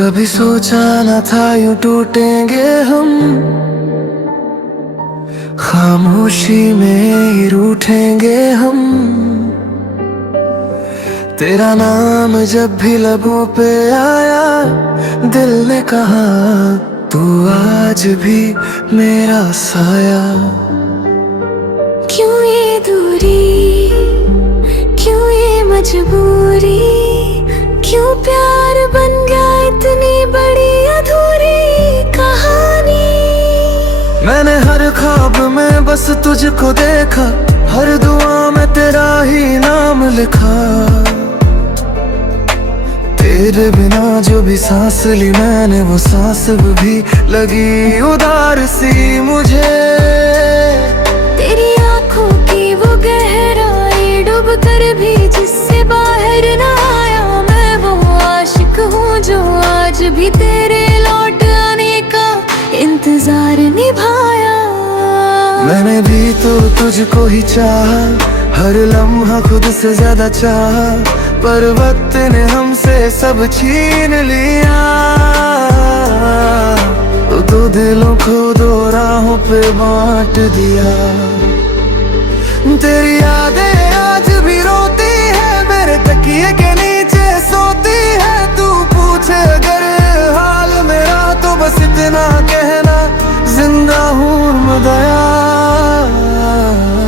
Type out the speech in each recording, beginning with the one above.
कभी सोचा न था यूं टूटेंगे हम, खामोशी में ही रूठेंगे हम। तेरा नाम जब भी लबों पे आया, दिल ने कहा तू आज भी मेरा साया। क्यों ये दूरी, क्यों ये मजबूरी, क्यों प्यार बन गया इतनी बड़ी अधूरी कहानी। मैंने हर ख्वाब में बस तुझको देखा, हर दुआ में तेरा ही नाम लिखा। तेरे बिना जो भी सांस ली मैंने, वो सांस भी लगी उदार सी मुझे। तेरी आंखों की वो गहराई डूब कर भी जिससे बाहर ना आया, मैं वो आशिक हूँ जो आज भी तेरे लौट आने का इंतजार निभाया। मैंने भी तो तुझको ही चाहा, हर लम्हा खुद से ज्यादा चाहा, पर वक्त ने हमसे सब छीन लिया। दो दिलों को दो राहों पे बांट दिया। तेरी यादें आज भी रोती है, मेरे तकिए के नीचे सोती है। तू पूछे अगर हाल मेरा तो बस इतना कहना, जिंदा हूँ दया।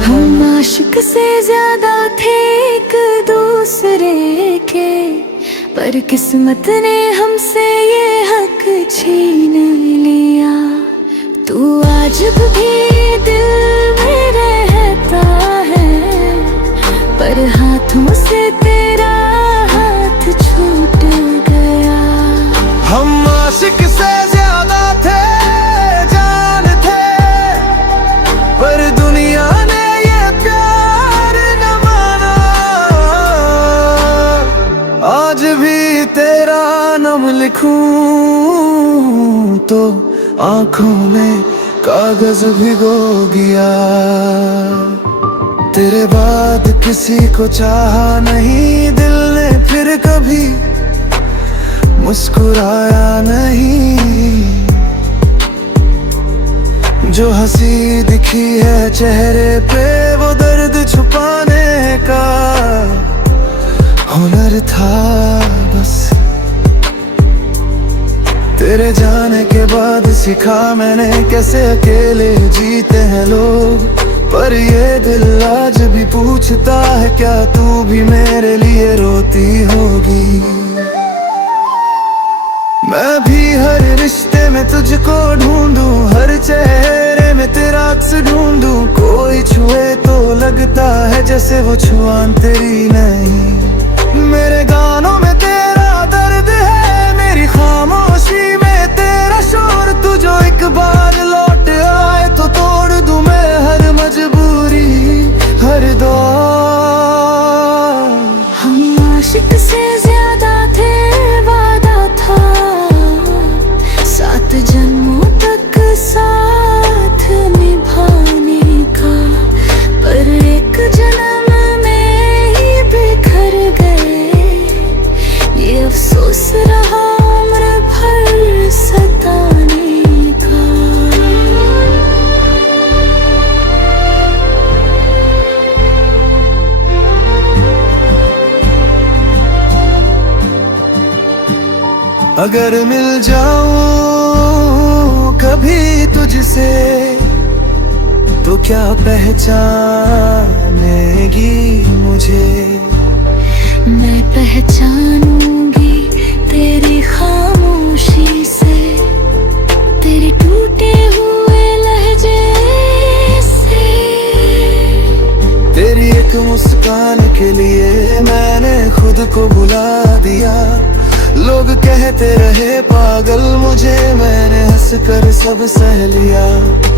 हम आशिक से ज्यादा थे एक दूसरे के, पर किस्मत ने हमसे ये हक छीन लिया। तू आज भी दिल में रहता है, पर हाथों से तेरा हाथ छूट गया। हम आशिक से ज्यादा थे, जान थे, पर दुनिया ने ये प्यार न माना। आज भी तेरा नाम लिखूं तो आंखों में कागज भिगो गया। तेरे बाद किसी को चाहा नहीं, दिल ने फिर कभी मुस्कुराया नहीं। जो हंसी दिखी है चेहरे पे, वो दर्द छुपाने का हुनर था बस। तेरे जाने के बाद सीखा मैंने कैसे अकेले जीते हैं लोग, पर ये दिल आज भी पूछता है क्या तू भी मेरे लिए रोती होगी। मैं भी हर रिश्ते में तुझको ढूंढूं, हर चेहरे में तेरा अक्स ढूंढूं। कोई छुए तो लगता है जैसे वो छुआन तेरी नहीं। मेरे गानों में तेरा दर्द है, मेरी खामोशी में तेरा शोर। तू जो एक बार लौट आए तो तोड़ दूं मैं हर मजबूरी, हर दौर। हम आशिक से ज्यादा थे, वादा था सात जन्मों तक साथ निभाने का, पर एक जन्म में ही बिखर गए। ये अफसोस रहा उम्र भर सताने का। अगर मिल जाऊं कभी तुझसे, तो क्या पहचानेगी मुझे। मैं पहचानूंगी तेरी खामोशी से, तेरे टूटे हुए लहजे से। तेरी एक मुस्कान के लिए मैंने खुद को भुला दिया। लोग कहते रहे पागल मुझे, मैंने हंस कर सब सह लिया।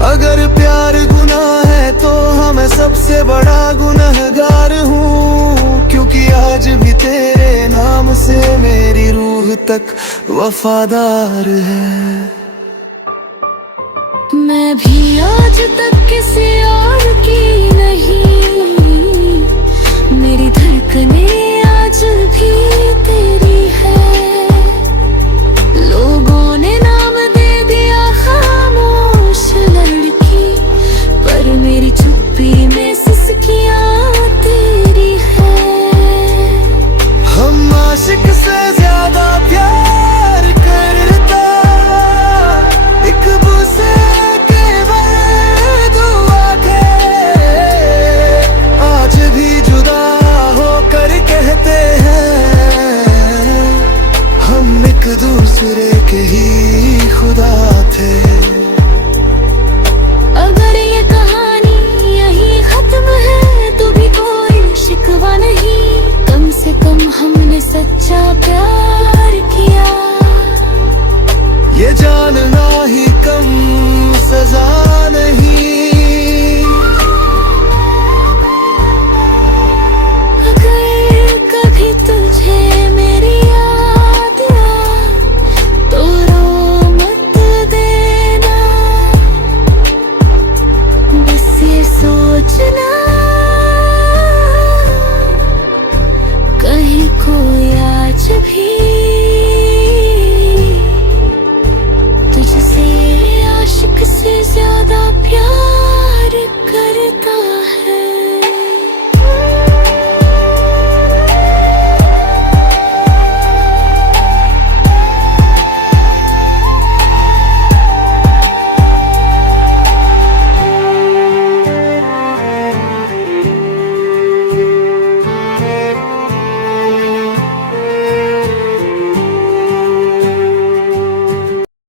अगर प्यार गुनाह है तो मैं सबसे बड़ा गुनहगार हूँ, क्योंकि आज भी तेरे नाम से मेरी रूह तक वफादार है। मैं भी आज तक किसी और की नहीं, मेरी धड़कनें आज भी तेरी है। सच्चा प्यार किया। ये जानना ही कम सजा